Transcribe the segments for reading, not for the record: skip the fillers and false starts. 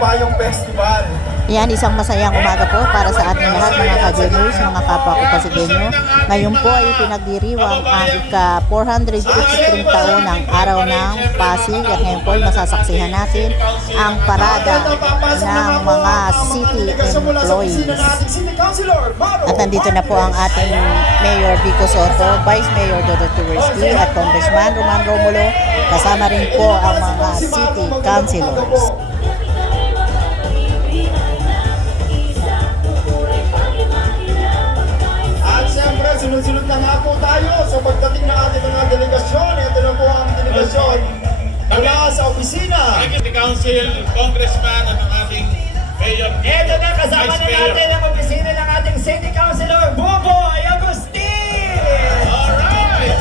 Bayong Festival. Yan, isang masayang umaga po para sa ating lahat mga ka-gamers, mga kapwa ko Pasigenyo. Ngayon po ay pinagdiriwang ang ika-453 taon ng araw ng Pasig at ngayon po ay masasaksihan natin ang parada ng mga city employees. At nandito na po ang ating Mayor Vico Soto, Vice Mayor Dodo Turisky at Congressman Roman Romulo, kasama rin po ang mga city councilors. Sunod-sunod na nga po tayo sa pagdating ng ating mga delegasyon. Ito na po ang delegasyon mula sa opisina. City Council, Congressman at ang ating Mayor. Ito na, kasama na natin ang opisina ng ating City Councilor, Buboy Agustin! Alright!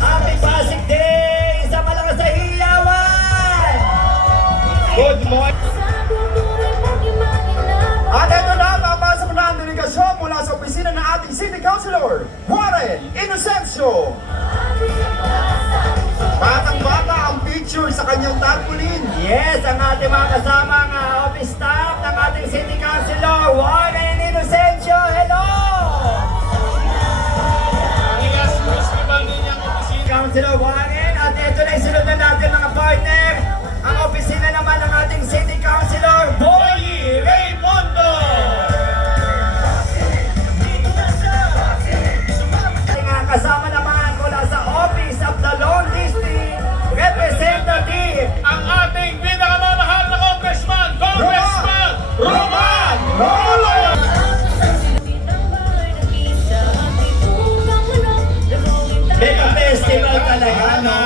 Happy Pasig Day! Sa malakas na hiyawan! Good morning! At ito na, papasok na ang delegasyon mula sa opisina ng ating City Councilor, Warren Inocencio. Batang-bata ang picture sa kanyang tarpaulin. Yes, ang ating mga kasamang office staff ng ating City Councilor, Warren Inocencio. Hello! Ilas festival din yung opisina. Councilor Warren, at ito na isunod na natin mga partner. Ang opisina naman ng ating City Councilor, Boy Raymondo! Kasama naman mula sa Office of the Lone District Representative, Ang ating pinakamamahal na Congressman, Congressman Roman Romulo! Mega Festival talaga, no?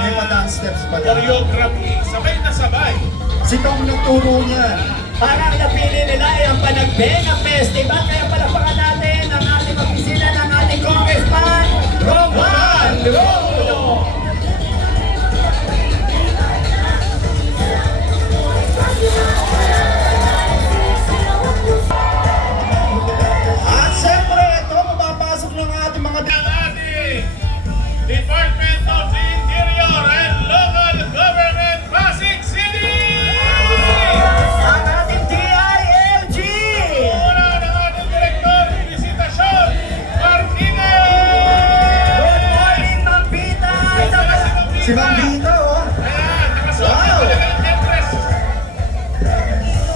May pa-dance steps pa lang. choreography, sabay na sabay. Si Tom nagturo niyan. Parang napili nila ay ang Panagbenga Festival, kaya palakpakan natin ang ating opisina ng ating Congressman, Roman Romulo! At siyempre, ito mapapasok ng ating mga Ang ating Department of the Interior and Local Government, Pasig City! Ang ating DILG! Una ng ating Direktor ng Visitasyon, Martinez! Good morning, Ma'am Pita! si Bambino, oh. Ayan, nakasuot Wow! na talaga ng headdress.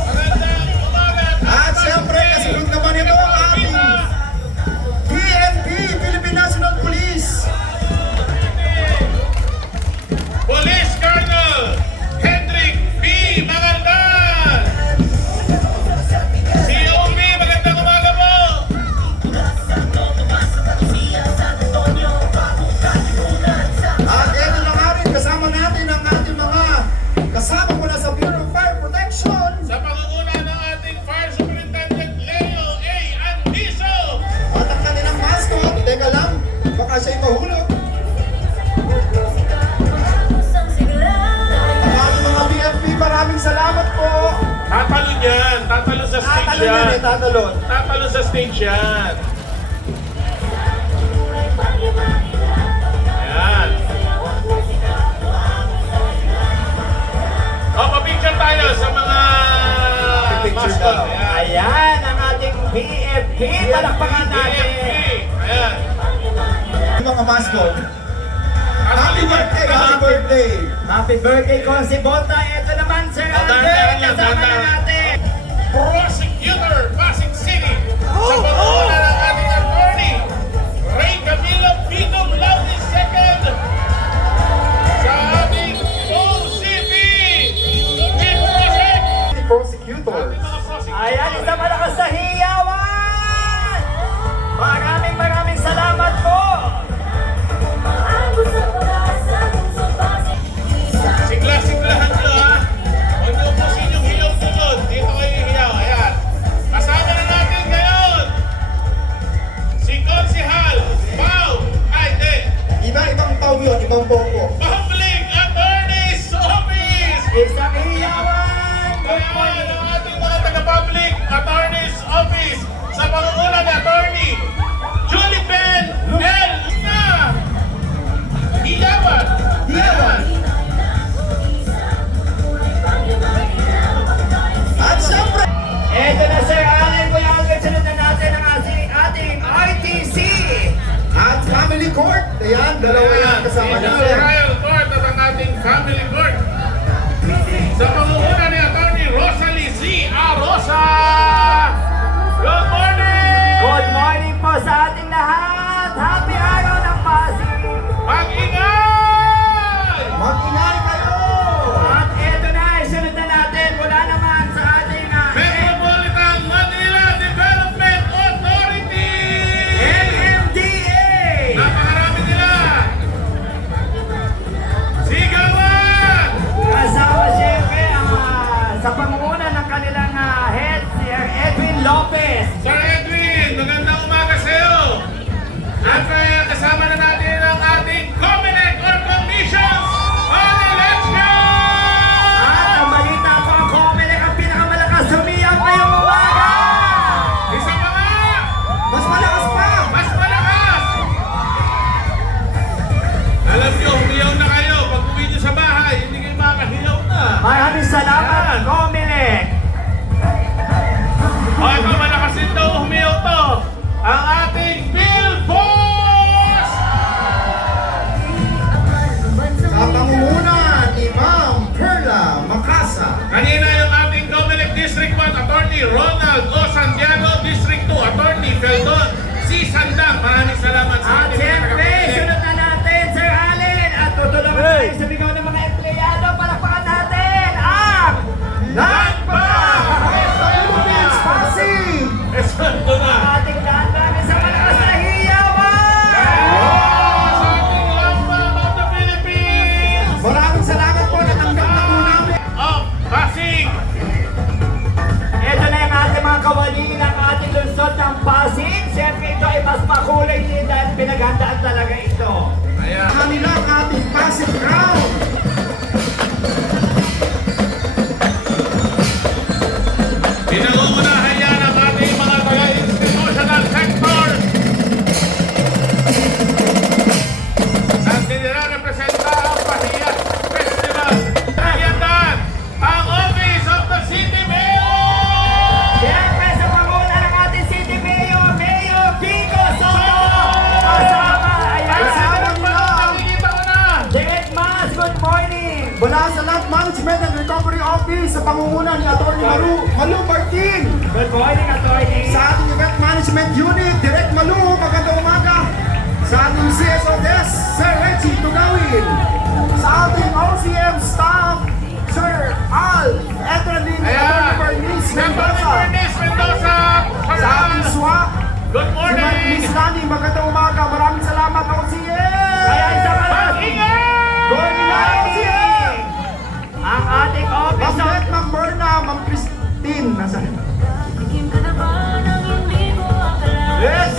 Magandang umaga. At siyempre, kasunod naman ito ang ating PNP, Philippine National Police. Police Colonel Hendrik P. Magaldan. COP, magandang umaga po. At ito na nga rin, kasama natin ang ating mga kasama mula sa Bureau of Fire Protection. Sa pangunguna ng ating Fire Superintendent Leo A. Andiso. At ang kanilang mascot, teka lang, baka siya'y mahulog. Ang ating mga BFP, maraming salamat po. Tatalo yan. Tatalo sa stage Tatalon yan yan. eh, tatalon. Tatalo sa stage yan. Ayan. O, pa-picture tayo sa mga Picture mascot. daw. Ayan. Ayan, ang ating BFP! Palakpakan natin! BFP. Ayan. Yung mga mascot. Happy birthday, happy birthday. Happy birthday, Consi Bota! Ito naman, Sir Albert! Kasama na natin! Prosecutor, Pasig City. Sa pangunguna ng ating attorney, Ray Camilo Pito Laude II. Sa ating OCP, Chief Prosec. Prosecutor. Ating mga prosecutor. Ayan, isa malakas sa hiyawan! Maraming salamat po! Sigla-siglahan nyo ha. Huwag nyo upusin yung hiyaw-sunod. Dito kayo hiyaw. Ayan. Kasama na natin ngayon si Konsihal Pao. Ay, hindi. Ibang tao yun, ibang boko. Public Attorney's Office. Isang hiyawan! Good Ayan morning! ang ating mga taga-Public Attorney's Office sa pangunguna ni Attorney Julie Ben L. Hiyawan. Hiyawan. family court. Ayan, dalawa yan kasama Ayan, natin. Royal Court at ang ating family court. Sa pangunguna ni Atty. Rosalie C. Arosa. Good morning! Good morning po sa ating lahat! Happy araw ng Pasig! Mag-ingay! Mag-ingay kayo! At eto na, isunod na natin mula naman sa ating Metropolitan Manila Development Authority! MMDA! Napakarami nila! Sigawan! Kasama siyempre ang sa pangunguna ng kanilang head, si Edwin Lopez. Sir Edwin, magandang umaga sa iyo. At kasama na natin ang ating Comelec or Commissions on Election! At ang balita ko, ang Comelec ang pinakamalakas sumiyak ngayong umaga! Isa pa nga! Mas malakas pa! Mas malakas! Alam niyo, humiyaw na kayo. Pag uwi niyo sa bahay, hindi kayo makahiyaw na. Maraming salamat, Ayan. Comelec! O ito, malakasin daw humiyaw to. Ang ating Bill Boss! Sa pangunguna ni Ma'am Perla Macasa. Kanina yung ating Comelec District 1 Attorney Ronald O. Santiago, District 2 Attorney Feldon C. Sandang. Maraming salamat sa At ating mga siyempre, taga-Comelec. sunod na natin, Sir Allen! At tutulungan tayo sa bigaw ng mga empleyado. Palakpakan natin ang NAGPA! Philippines, Pasig! Esweldo na! Ating lahat namin sa malakas na hiyawan! Sa ating Lambang of the Philippines! Maraming salamat po, natanggap na po namin. Of Pasig! Ito na yung ating mga kawali ng ating lungsod ng Pasig. Siyempre ito ay mas makulay din dahil pinaghandaan talaga ito. Ayan. Kanila ang ating Pasig Crown. Pinangungunahan yan ang ating mga taga-institutional sector. At nire-representa ang Pahiya Festival. Ayandan ang Office of the City Mayor! Siyempre sa panguna ng ating City Mayor, Mayor Kiko Soto! Kasama, ayan! Kasama nila. Nakikita ko na! Direct Mas, good morning! Mula sa Land Management and Recovery Office sa pangunguna ni Atty. Malu Martin. Good morning, Atty. Sa ating Event Management Unit, Direct Malu, magandang umaga. Sa ating CSO Desk, Sir Reggie Tugawin. Sa ating OCM staff, Sir Al Etralin, Ayan! Bernice Senator Mendoza. Bernice Mendoza! Sa ating SWAT, Good morning! Miss Lani, magandang umaga. Maraming salamat, OCM. Ayan, sa Mag-ingay! Good night, OCM. ang ating Ma'am office of... Beth, Ma'am Berna, Ma'am Christine. Nasaan? Yes!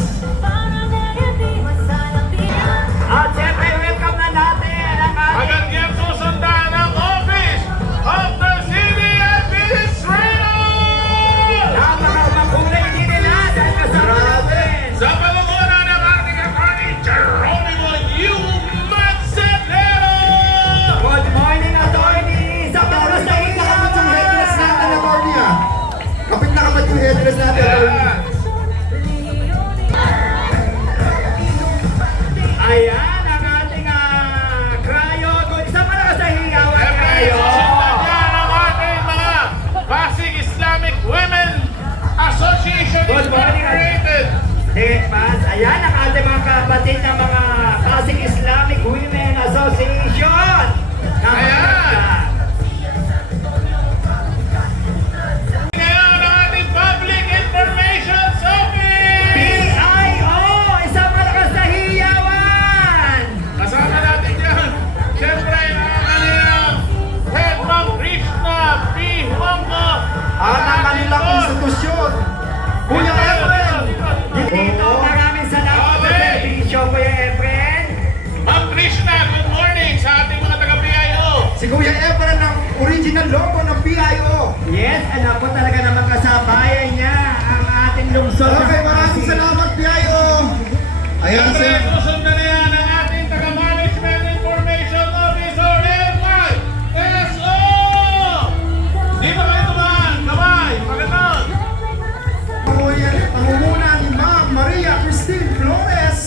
At siyempre, welcome na natin ang ating... Agad yan susundan ang Office of the City Administrator! ang mga makulay din nila dahil kasama natin. Sa pangunguna ng ating attorney, Geronimo U. Manzanero! Good morning, Atty. Sa mga sa Kapit na kapit yung headdress natin, attorney, ah. Kapit na kapit yung headdress natin, attorney. Ayan. Ayan ang ating cryo. Sa mga sa hiyawan, Siyempre, cryo. susundan yan ang ating mga Pasig Islamic Women Association Good morning. Incorporated. Direct Pass. Ayan ang ating mga kapatid ng mga Pasig Islamic Women Association. Ayan. Ngayon ang ating Public Information Office! PIO! Isang malakas na hiyawan! Kasama natin dyan, siyempre, ang kanilang head Ma'am Krishna P. Hongo. Ang kanilang institusyon. Kuya Efren. Dito, maraming salamat sa servisyo, Kuya Efren. Ma'am Krishna, good morning sa ating mga taga-PIO. Si Kuya Efren ang original logo ng PIO. Yes, alam po talaga naman kasabayan niya ang ating lungsod. Okay, maraming salamat, PIO. Ayan, Siyempre, sir. susundan na yan ang ating taga-Management Information Officer, MISO. Dito kayo tumahan, kamay, pagano'n. Pangunguna ni Ma'am Maria Christine Flores.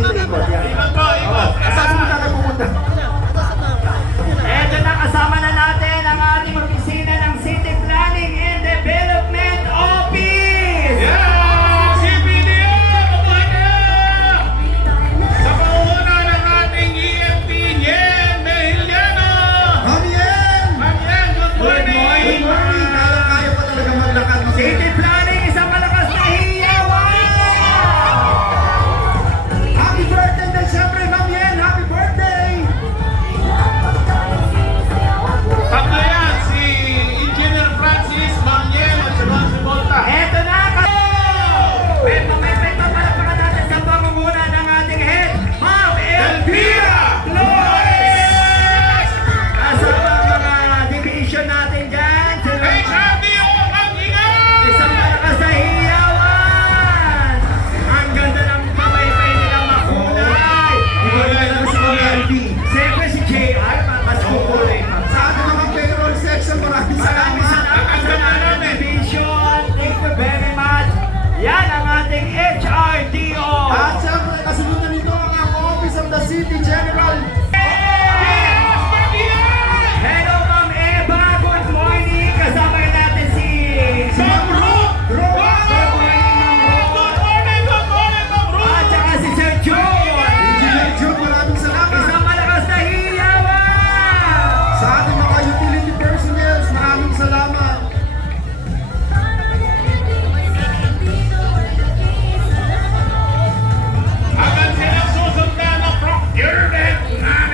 ikot. Yan. Ikot po, ikot. Saan mo na pupunta? Eto na, kasama na natin ang ating opisina ng City Planning and Development Office! Yeah! CPDO! Mabuhay na! Sa pauna ng ating EMP, Yen Mejiliano! Ma'am Yen! Ma'am Yen, good morning! Good morning! Kaya pa talaga maglakad. City Planning, isang malakas na hiyawan! Happy birthday din siyempre, Ma'am Yen! Happy birthday! Tatlo yan, si Engineer Francis, Ma'am Yen, at si Ron Sibolta. Eto na, may palakpakan natin sa pangunguna ng ating head, Ma'am Elvira Flores! Kasama ang mga division natin dyan, sila HRDO, ang ingay! isang malakas na hiyawan! Ang ganda ng pamaypay nila makulay! Siyempre si JR, mas kukulay pa. Sa ating mga payroll section, maraming Maraming salamat. salamat sa division. Thank you very much. Yan ang ating HRDO. At siyempre, kasunod nito ang Office of the City General. Hello, Ma'am Eva. Good morning. Kasama natin si Ma'am Ruth! Rowan! Good morning, Ma'am Ro. Good morning, Ma'am Ruth! At saka si Sir John. Engineer Jude, maraming salamat. Isang malakas na hiyawan. Sa ating mga utility personnel, maraming salamat. Agad silang susundan ng procurement na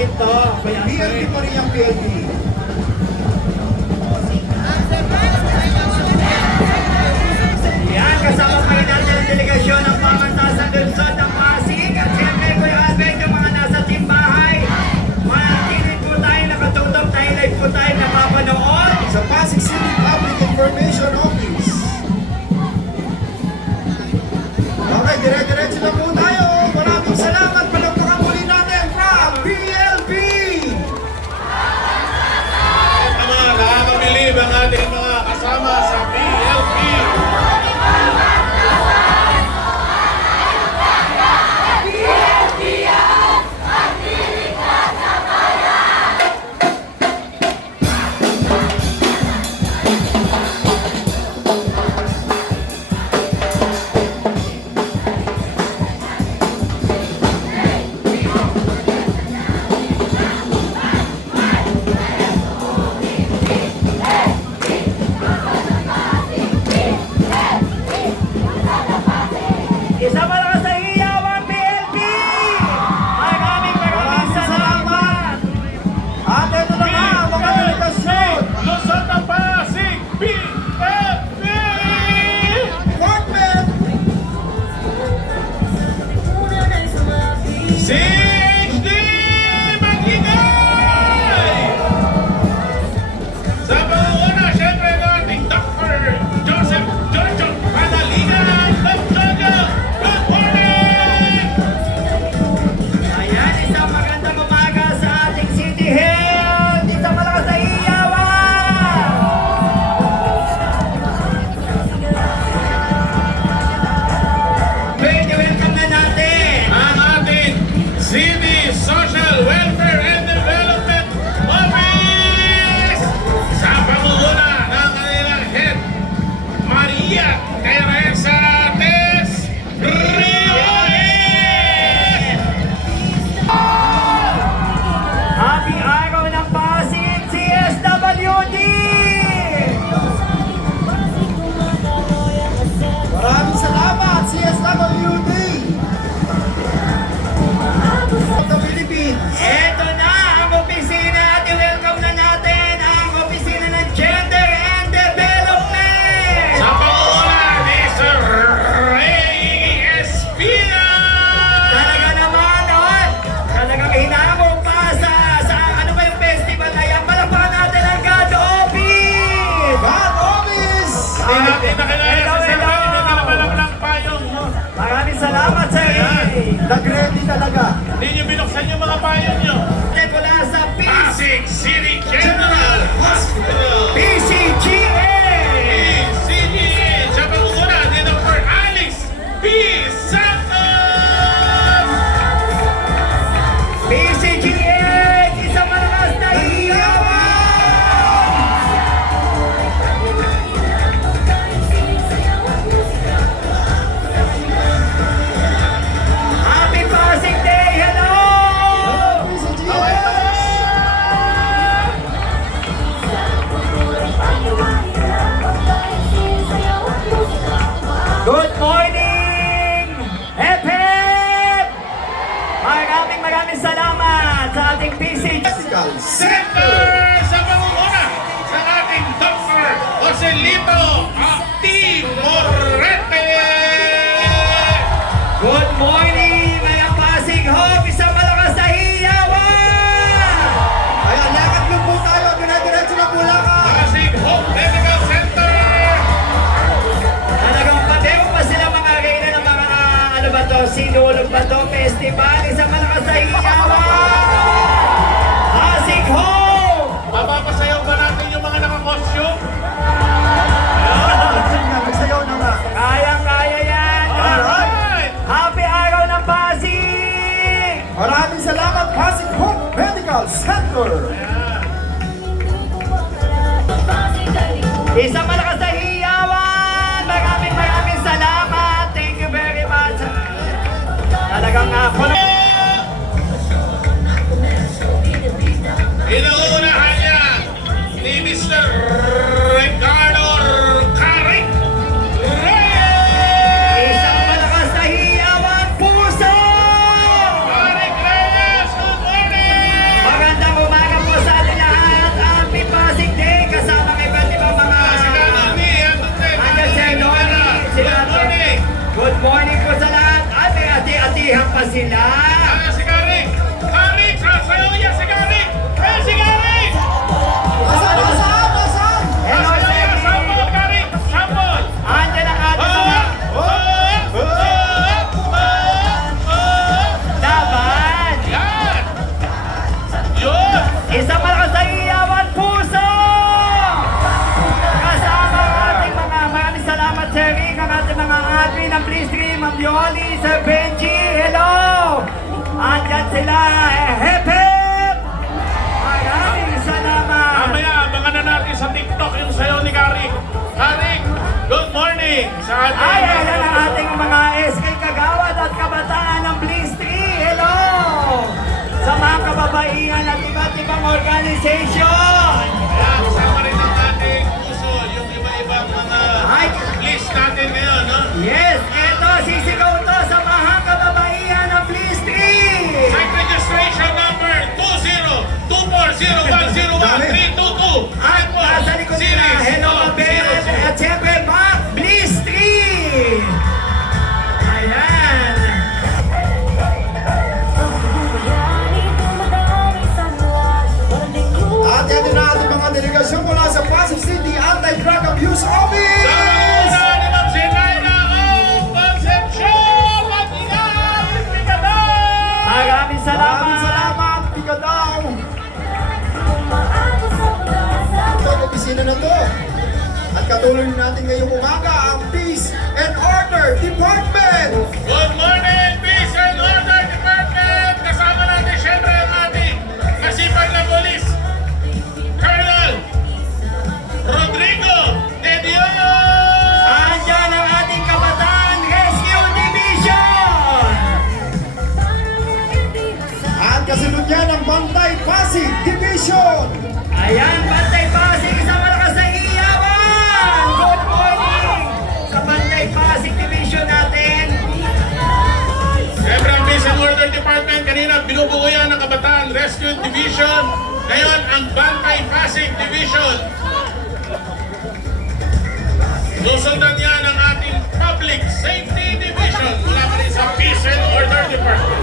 natin to. Kuya PLP Albert. pa rin yung PLP. Yan, kasama pa rin natin ang delegasyon ng pamantasan lungsod ng Pasig. At siyempre, Kuya Albert, yung mga nasa timbahay, manatilit po tayo nakatutok dahil live po tayo napapanood. Sa Pasig City Public Information Office. Okay, dire-diretso na po tayo. Maraming salamat. Palagpakan muli natin from PLP. Nakakabilib ang ating mga kasama sa PLP. Isa malakas sa iyaw ang PLP! Maraming salamat! At ito na nga, ang mga delegasyon. Luzon ng Pasig, PLP! Department. CHD Magigay! Sa pangunguna, syempre ang ating Dr. Joseph Jojo Panaligan of Jojo. Good morning! Ayan, isang magandang umaga sa ating City Health! Isang malakas sa iyawan! Pwede welcome na natin! Ang ating City Social Welfare and Development Office sa pangunguna ng kanilang head, Maria Teresa Tess Riones! Happy araw ng Pasig, CSWD! Maraming salamat, CSWD. Of the Philippines. Ito na ang opisina at i-welcome na natin ang opisina ng Gender and Development! Sa pangunguna ni Sir Ray Espina! Talaga naman, oh! Talagang hinamon pa sa ano ba yung festival na yan? Palakpakan natin ang God Office! God Office. Hindi natin nakilala Hello, si Sir hello. Ray, nagkalabalang ng payong. No? Maraming salamat sa Nag-ready talaga. Hindi nyo binuksan yung mga payong nyo. mula sa Pasig City General Hospital! PCGA! PCGA! Sa pangunguna ni Dr. Alex P. Santos! PCGA! Isang malakas na iyawan! Happy Pasig Day! Hello! Good morning! Hep hep! Maraming salamat sa ating PCG. Medical Center sa pangunguna sa ating Dr. Joselito T. Morete! Good morning, mga Pasig Hope! Isang malakas na hiyawan! Ayan, lakad lang po tayo. Dire-diretso na po lakad. Pasig Hope Medical Center! Talagang padeho pa sila mga reyna ng mga ano ba to, sinulog ba to, festival, isang malakas na hiyawan! Pasig Hope! Mapapasayaw ba natin yung mga nakakostume? Nagsayaw na nga. Kayang-kaya yan! Alright! Happy araw ng Pasig! Maraming salamat, Pasig Hope Medical Center. Isang malakas na hiyawan! Maraming salamat! Thank you very much! Talagang Inuunahan niya ni Mr. Ricardo Caric Reyes! isang malakas na hiyawan puso! Caric Reyes, good morning! Ali, Sir Benji, hello! Andyan sila, hep hep! Maraming salamat! Mamaya, abangan na natin sa TikTok yung sayo ni Karik. Karik, good morning sa ating... Ay, ayan ang ating mga SK Kagawad at kabataan ng Bliss 3, hello! Sa mga kababaihan at iba't ibang organisasyon! Ayan, kasama rin ang ating puso, yung iba-ibang mga Ay, list natin ngayon, no? yes, eto, sisigaw to sa mga kababaihan ng Bliss 3! Site registration number 2024010132. At nasa likod nila, hello Abel, at siyempre Mac Bliss 3! Ayan! At ito na ating mga delegasyon mula sa Pasig City Anti-Drug Abuse Sa Office! una ni Ma'am Zenaida O. Concepcion, Mag-ingat, Picador! Maraming Maraming salamat! salamat, Picadaw! Ito ang opisina na to. At katuloy natin ngayong umaga ang Peace and Order Department! Good morning, Peace and Order Department! Kasama natin syempre ang ating masipag na polis, Colonel Rodrigo De Dios! Andyan ang ating Kabataan Rescue Division! At kasunod niya ng Bantay Pasig Division! Ayan, Bantay Pasig, isang malakas na iyawan! Good morning! Sa Bantay Pasig Division natin. Siyempre ang Peace and Order Department, kanina binubuo yan ng Kabataan Rescue Division. Ngayon, ang Bantay Pasig Division. Susundan yan ang ating Public Safety Division mula pa rin sa Peace and Order Department.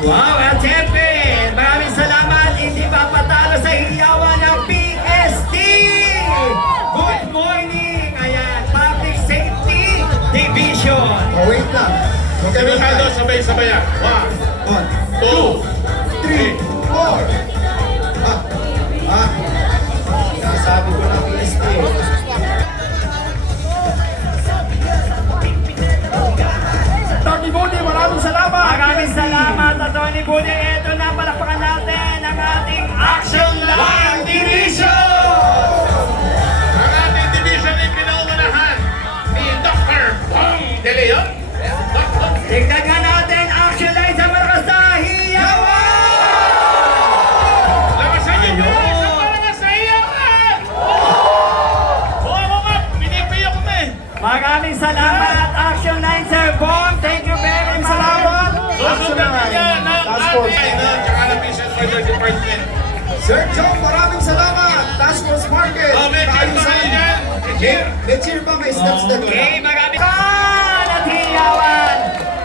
Wow, at siyempre, maraming salamat. Hindi pa patalo sa hiyawan ng PST. Good morning! Ayan, Public Safety Division. Oh, wait lang. Okay, wait Sigurado lang. sabay-sabay yan. 1, 2, 3, 4. Sabi ko na PST. Tony Budi, maraming salamat! Maraming salamat, Atty. Budi. Ito na, palakpakan natin ang ating Action Line Division! ang ating division ay pinauunahan ni Dr. Bong De Leon. Dr. Tignan nga natin, Action Line sa malakas na hiyawan! Lakasan niyo ba yung isang malakas na iyawan? Oo nga, pinipiyo ko na eh. Maraming salamat, Action Line, Sir Bong. Thank you very much. Salamat! Susundan niya ng Task Force. ating tsaka ng Peace and Order Department. Sir John, maraming salamat! Task Force Market! Oh, may cheer pa kayo dyan? May cheer. May cheer pa, may steps na Okay, maraming at hiyawan.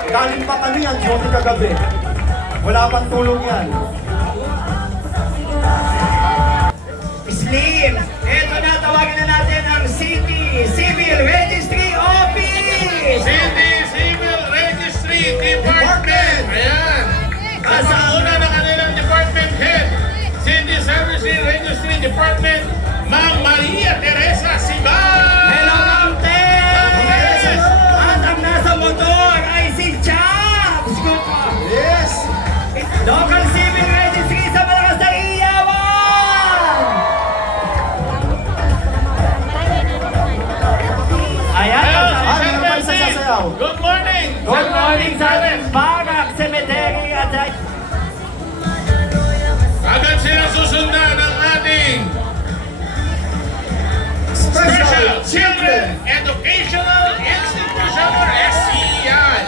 Galing pa kami yan, Jody, kagabi. Wala pang tulong yan. Slim, eto na, tawagin na natin ang City Civil Registry Office. City Civil Registry Department. Ayan. Kasama ng kanilang department head, City Services Registry Department, Ma'am Maria Teresa Sigal. Hello, Mountain! Yes. At ang nasa motor ay si Chaps! Yes! Local Civil Registry sa malakas na iyawan! Ayan, Ayun, kasama- si Sir naman sa Melvin. sasayaw. Good morning. Good morning sa ating Barak Cemetery at Agad sila susundan ng ating Special Children Educational Institution or SCI.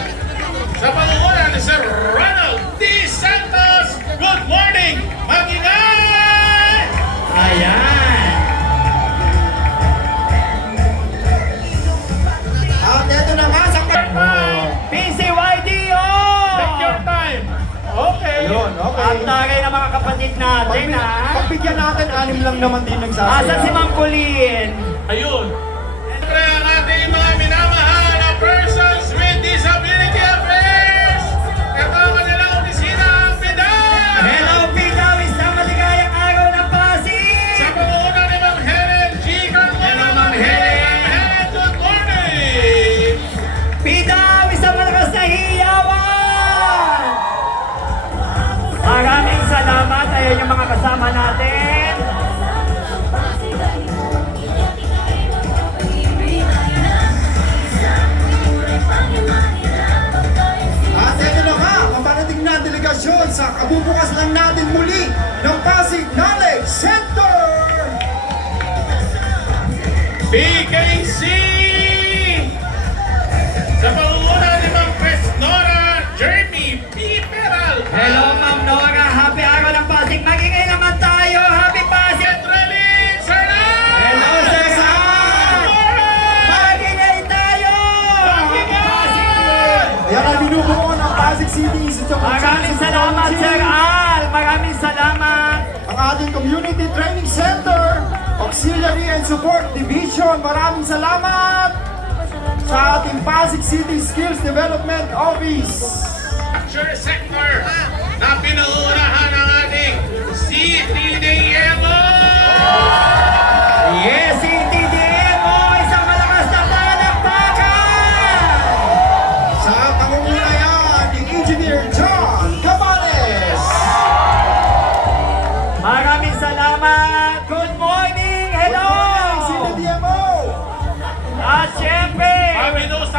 Sa pangunguna ni Sir Ronald D. Santos. Good morning. Mag-ingay! Ayan! At eto na nga sa... PCYDO! Take your time. Okay. Yun, okay. Ang tagay ng mga kapatid natin, ha? Pagbigyan natin, 6 lang naman din nagsasayaw. Asan si Ma'am Colleen? Ayun. Siyempre ang ating mga minamahal na persons with disability affairs. Ito ang kanilang opisina, ang PIDAL. Hello, Pidaw! Isang maligayang araw ng Pasig! Sa pangunguna ni Ma'am Helen G. Carmona. Hello, Ma'am Helen. Ma'am Helen, good morning. Ayan yung mga kasama natin. At ito na nga, ang parating na delegasyon sa kabubukas lang natin muli ng Pasig Knowledge Center! PKC! Sa pangunguna ni Ma'am Chris Nora Jeremy P. Peral. Hello, Ma'am Nora. Happy araw ng Pasig. Magingay naman tayo. Happy Pasig. Centralin Sarlan! Hello, Sir Al. Magingay tayo. Pasig. Ayan ang binubuo ng Pasig City Institute of Maraming salamat, Sir Al. Maraming salamat. Ang ating Community Training Center, Auxiliary and Support Division, maraming salamat! Sa ating Pasig City Skills Development Office. Structure sector na pinuunahan ng ating CTDMO! Yes, CTDMO. Isang malakas na palakpakan. Sa pangungulayan ni Engineer John Cabanes. Maraming salamat. Good morning. Hello. CTDMO. At syempre,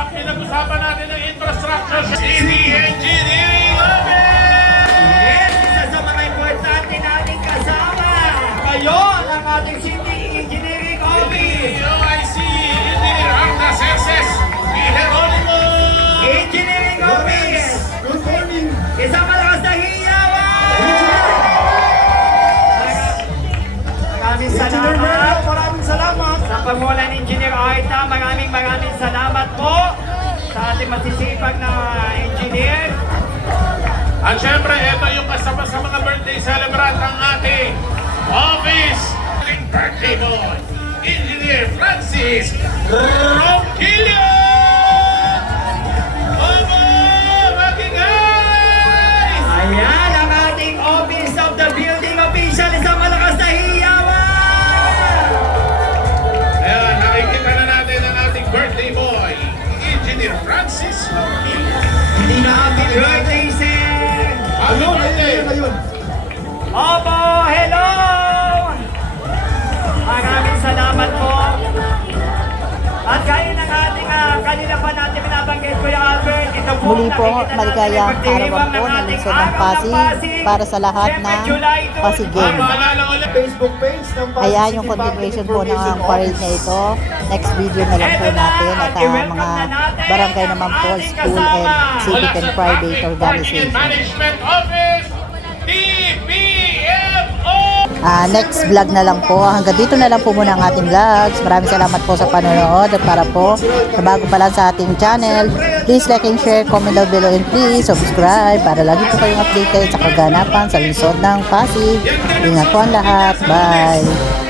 Pinag-usapan natin ng infrastructure. City Engineering Office! yes, isa sa mga importante nating kasama. Ngayon, ang ating City Engineering Office. DOIC Engineer Arta Serses P. Jeronimo! Engineering Office. Good morning. Isang malakas na hiyawan. Maraming Engineer salamat. Merlo, maraming salamat. Sa pangunan ni Engineer Aita, maraming salamat po sa ating masisipag na engineer. At syempre, ito yung kasama sa mga birthday celebrant ng ating office. Ating birthday boy, Engineer Francis Ronquillo! Opo! Magingay! Ayan ang ating Office of the Building Official. Isang malakas na hiyawan! Ayan, nakikita na natin ang ating birthday boy, Engineer Francis Ronquillo. Happy birthday, sir! Ayun, ayun. Opo, hello! Maraming salamat po. At gaya ng ating kanina pa natin binabanggit, Kuya Albert, ito po Muli po, nakikita natin maligayang ang pagdiriwang araw po ng ng ating lungsod ng araw Pasig para sa lahat Siyempre, ng July 2, Pasig Game. Maalala ulit. Facebook page ng Pasig Ayan City yung Public continuation po ng Information parade na Office. ito. Next video na lang po natin at mga barangay naman po, school and civic and private Parking and organization. Management Office, TPMO! Next vlog na lang po. Hanggang dito na lang po muna ang ating vlogs. Maraming salamat po sa panonood. At para po, sa bago pa lang sa ating channel, please like and share, comment down below, and please subscribe para lagi po kayong updated sa kaganapan sa lungsod ng Pasig. Ingat po ang lahat. Bye!